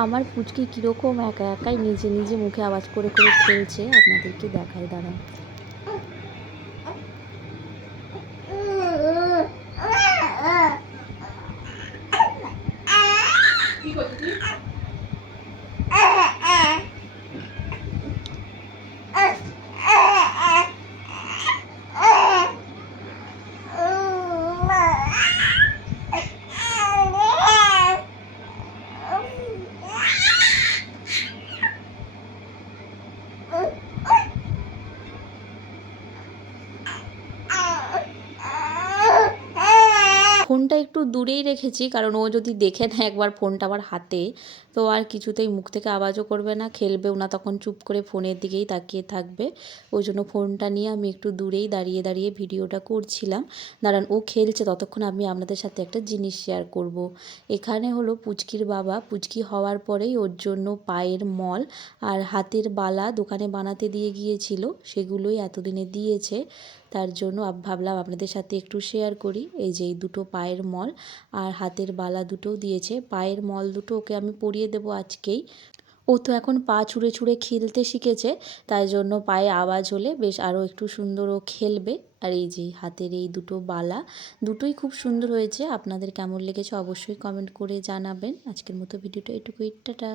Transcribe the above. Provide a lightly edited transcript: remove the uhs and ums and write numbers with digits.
আমার পুচকি কীরকম একা একাই নিজে নিজে মুখে আওয়াজ করে করে খেলছে আপনাদেরকে দেখাই, দাঁড়ান। ফোনটা একটু দূরেই রেখেছি, কারণ ও যদি দেখে নেয় একবার ফোনটা আমার হাতে, তো আর কিছুতেই মুখ থেকে আওয়াজও করবে না, খেলবেও না, তখন চুপ করে ফোনের দিকেই তাকিয়ে থাকবে। ওই জন্য ফোনটা নিয়ে আমি একটু দূরেই দাঁড়িয়ে দাঁড়িয়ে ভিডিওটা করছিলাম। দাঁড়ান, ও খেলছে, ততক্ষণ আমি আপনাদের সাথে একটা জিনিস শেয়ার করব। এখানে হলো পুচকির বাবা পুচকি হওয়ার পরেই ওর জন্য পায়ের মল আর হাতের বালা দোকানে বানাতে দিয়ে গিয়েছিল, সেগুলোই এতদিনে দিয়েছে। তার জন্য ভাবলাম আপনাদের সাথে একটু শেয়ার করি। এই যে এই দুটো পায়ের মল আর হাতের বালা দুটোও দিয়েছে। পায়ের মল দুটো ওকে আমি পরিয়ে দেবো আজকেই। ও তো এখন পা ছুঁড়ে ছুঁড়ে খেলতে শিখেছে, তাই জন্য পায়ে আওয়াজ হলে বেশ আরও একটু সুন্দর ও খেলবে। আর এই যে হাতের এই দুটো বালা দুটোই খুব সুন্দর হয়েছে। আপনাদের কেমন লেগেছে অবশ্যই কমেন্ট করে জানাবেন। আজকের মতো ভিডিওটা এটুকুই, টাটা।